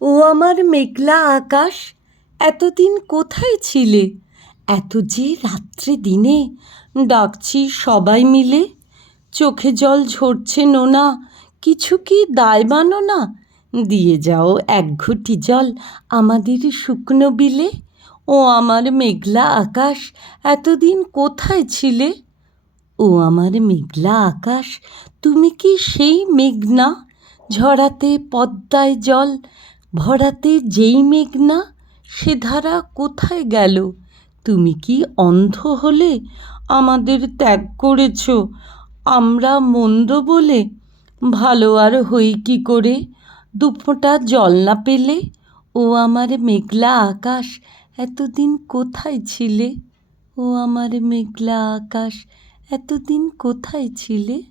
ও আমার মেঘলা আকাশ, এতদিন কোথায় ছিলে? এত যে রাত্রে দিনে, ডাকছি সবাই মিলে। চোখে জল ঝরছে নোনা, কিছু কি দায় মানো না? দিয়ে যাও এক ঘটি জল আমাদের শুকনো বিলে। ও আমার মেঘলা আকাশ, এতদিন কোথায় ছিলে? ও আমার মেঘলা আকাশ, তুমি কি সেই মেঘনা? ঝরাতে পদ্মায় জল ভরাতে যেই মেঘনা সে ধারা কোথায় গেল? তুমি কি অন্ধ হলে আমাদের ত্যাগ করেছ? আমরা মন্দ বলে ভালো আর হই কী করে? দুফোঁটা জল না পেলে? ও আমার মেঘলা আকাশ, এতদিন কোথায় ছিলে? ও আমার মেঘলা আকাশ, এতদিন কোথায় ছিলে?